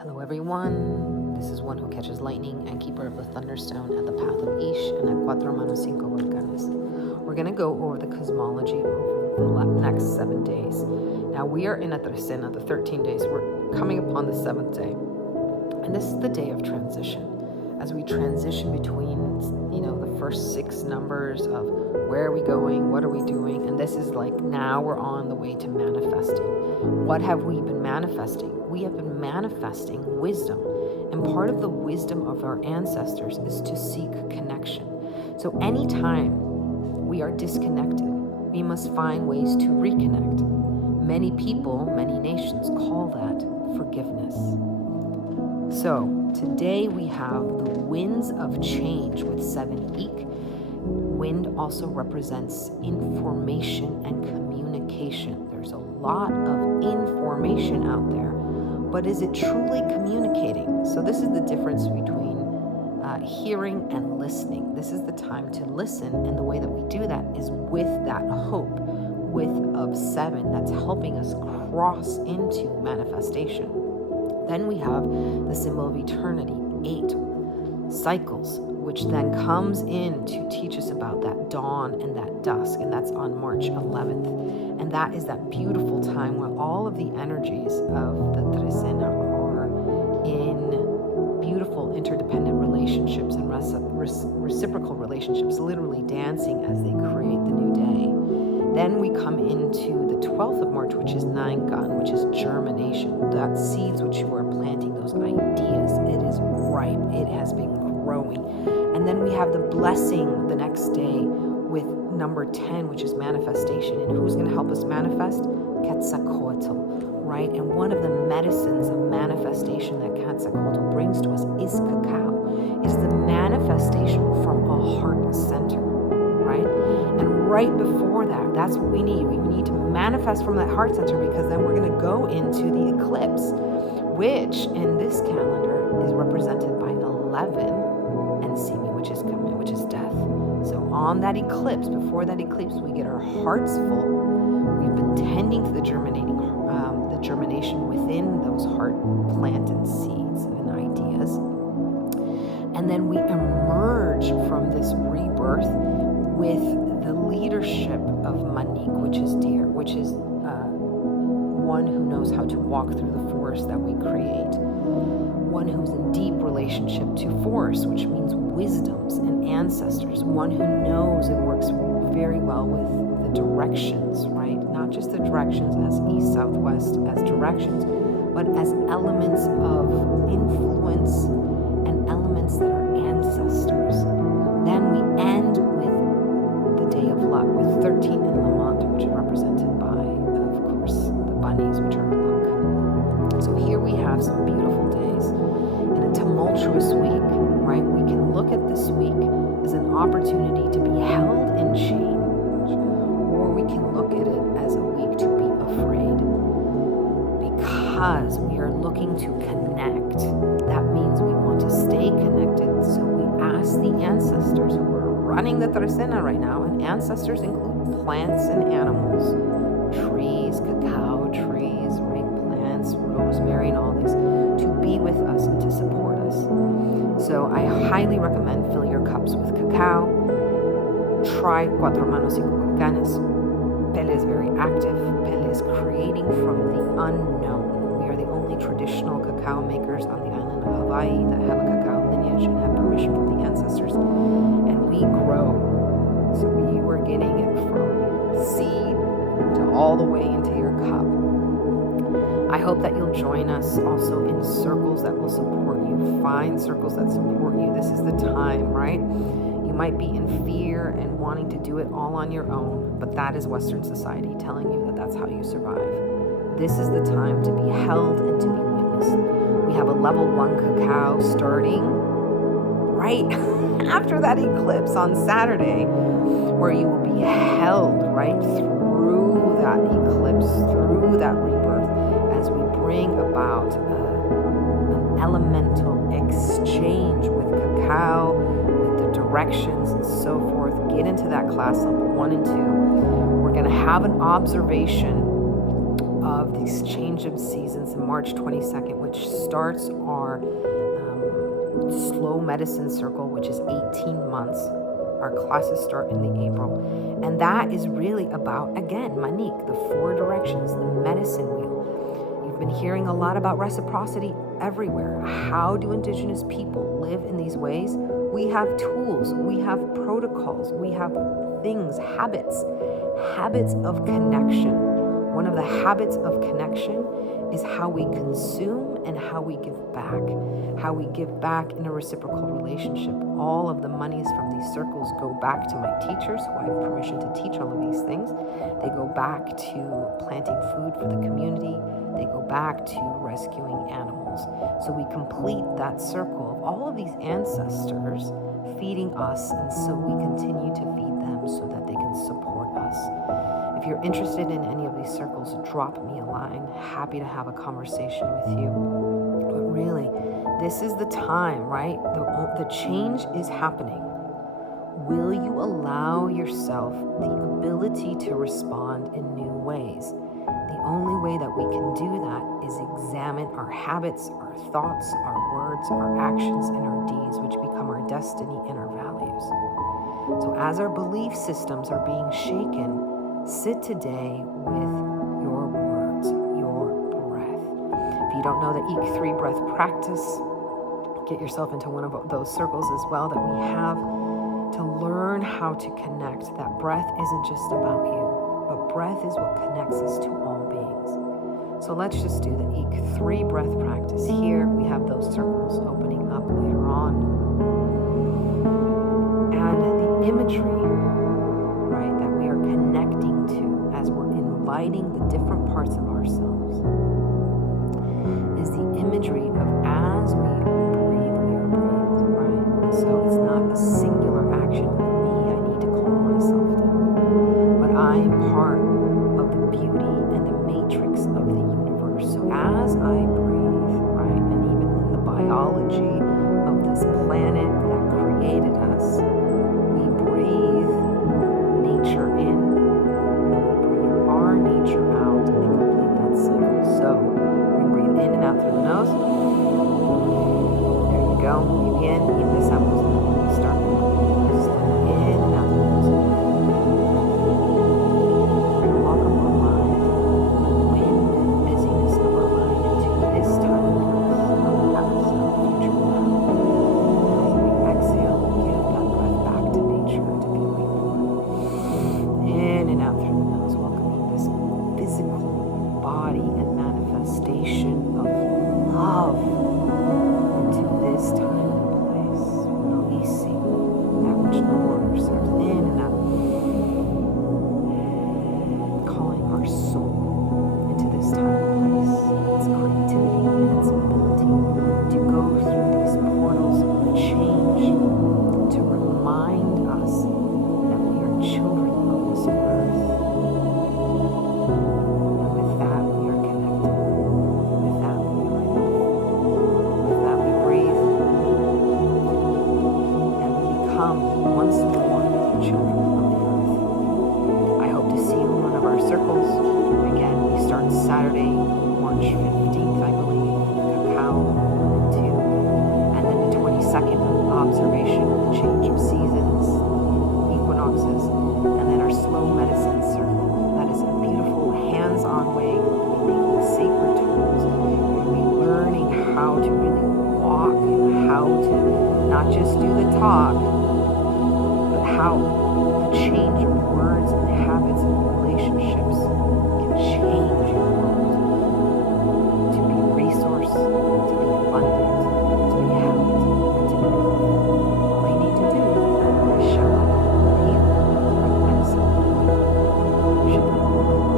Hello everyone, this is one who catches lightning and keeper of the thunderstone at the path of Ish and at Cuatro Manos Cinco Volcanes. We're going to go over the cosmology over the next 7 days. Now we are in a trecena, the 13 days. We're coming upon the 7th day. And this is the day of transition. As we transition between, the first 6 numbers of where are we going, what are we doing, and this is like now we're on the way to manifesting. What have we been manifesting? We have been manifesting wisdom. And part of the wisdom of our ancestors is to seek connection. So anytime we are disconnected, we must find ways to reconnect. Many people, many nations call that forgiveness. So today we have the winds of change with 7 Eek. Wind also represents information and communication. There's a lot of information out there, but is it truly communicating? So this is the difference between hearing and listening. This is the time to listen, and the way that we do that is with that hope, of 7 that's helping us cross into manifestation. Then we have the symbol of eternity, 8 cycles, which then comes in to teach us about that dawn and that dusk, and that's on March 11th. And that is that beautiful time where all of the energies of the trecena are in beautiful interdependent relationships and reciprocal relationships, literally dancing as they create the new day. Then we come into the 12th of March, which is Naingan, which is germination. That seeds which you are planting, those ideas, it is ripe. It has been growing. And then we have the blessing the next day with number 10, which is manifestation. And who's going to help us manifest? Quetzalcoatl, right? And one of the medicines of manifestation that Quetzalcoatl brings to us is cacao. It's the manifestation from a heart center, right? And right before that, that's what we need. We need to manifest from that heart center, because then we're going to go into the eclipse, which in this calendar is represented by 11 and Simi, which is coming, which is death. So on that eclipse, before that eclipse, we get our hearts full. We've been tending to the germination within those heart planted seeds and ideas. And then we emerge from this rebirth with the leadership of Manik, which is deer, which is one who knows how to walk through the forest that we create. One who's in deep relationship to force, which means wisdoms and ancestors. One who knows and works very well with the directions, right? Not just the directions as east, south, west, as directions, but as elements of influence and elements that are ancestors. Then we end with the day of luck with 13 in Lamont, which are represented by, of course, the bunnies, which are luck. So here we have some beautiful days in a tumultuous week, right? We can look at this week as an opportunity to be held in change, or we can look at it as a week to be afraid, because we are looking to connect. That means we want to stay connected. So we ask the ancestors who are running the trecena right now, and ancestors include plants and animals, trees, cacao trees, right? Plants, rosemary, and all these, to be with us and to support us. So I highly recommend fill your cups with cacao. Try Cuatro Manos Cinco Volcanes. Pele is very active. Pele is creating from the unknown. We are the only traditional cacao makers on the island of Hawaii that have a cacao lineage and have permission from the ancestors. And we grow. So you are getting it from seed to all the way into your cup. I hope that you'll join us also in circles that will support you. Find circles that support you. This is the time, right? You might be in fear and wanting to do it all on your own, but that is Western society telling you that that's how you survive. This is the time to be held and to be witnessed. We have a level 1 cacao starting right after that eclipse on Saturday, where you will be held right through that eclipse, through that rebirth, as we bring about an elemental exchange with cacao, with the directions and so forth. Get into that class level 1 and 2. We're going to have an observation of these change of seasons in March 22nd, which starts our slow medicine circle, which is 18 months. Our classes start in the April. And that is really about, again, Manik, the 4 directions, the medicine wheel. You've been hearing a lot about reciprocity everywhere. How do Indigenous people live in these ways? We have tools, we have protocols, we have things, habits of connection. One of the habits of connection is how we consume and how we give back in a reciprocal relationship. All of the monies from these circles go back to my teachers, who I have permission to teach all of these things. They go back to planting food for the community. They go back to rescuing animals. So we complete that circle of all of these ancestors feeding us, and so we continue to feed them so that they can support us. If you're interested in any of these circles, drop me a line. Happy to have a conversation with you. But really, this is the time, right? The change is happening. Will you allow yourself the ability to respond in new ways? The only way that we can do that is examine our habits, our thoughts, our words, our actions, and our deeds, which become our destiny and our values. So as our belief systems are being shaken, sit today with your words, your breath. If you don't know the EQ3 breath practice, get yourself into one of those circles as well that we have to learn how to connect. That breath isn't just about you, but breath is what connects us to all beings. So let's just do the EQ3 breath practice here. We have those circles opening up later on. And the imagery, right, that we are connecting to as we're inviting the different parts of ourselves is the imagery of as we breathe, we are breathed, right? So it's not a singular action of me, I need to calm myself down, but I am part of the beauty and the matrix of the universe. So as I breathe, right, and even in the biology of this planet that created us, we breathe nature in, and we breathe our nature out and complete that cycle. So we're going to breathe in and out through the nose. There you go. Y bien, y empezamos. Start. In and out through the nose. We're going to welcome our mind, the wind and the busyness of our mind into this time and place of the past, of the future now. As we exhale, give that breath back to nature to be reborn. In and out through the nose, welcoming this physical body and manifestation of love into this time and place. Releasing that which no longer serves. In and out. Calling our soul into this time and place. Its creativity and its ability to go through these portals of change, to remind us that we are children of this earth. And with that, we are connected. With that, we are enough. With that, we breathe. And we become once more children of the earth. I hope to see you in one of our circles. Again, we start Saturday, March 15th, I believe, cacao, 1 and 2. And then the 22nd, observation of the change of seasons, equinoxes. And then our slow medicine circle. That is a beautiful hands-on way of making sacred tools. We're going to be learning how to really walk and how to not just do the talk, but how the change of words and habits and relationship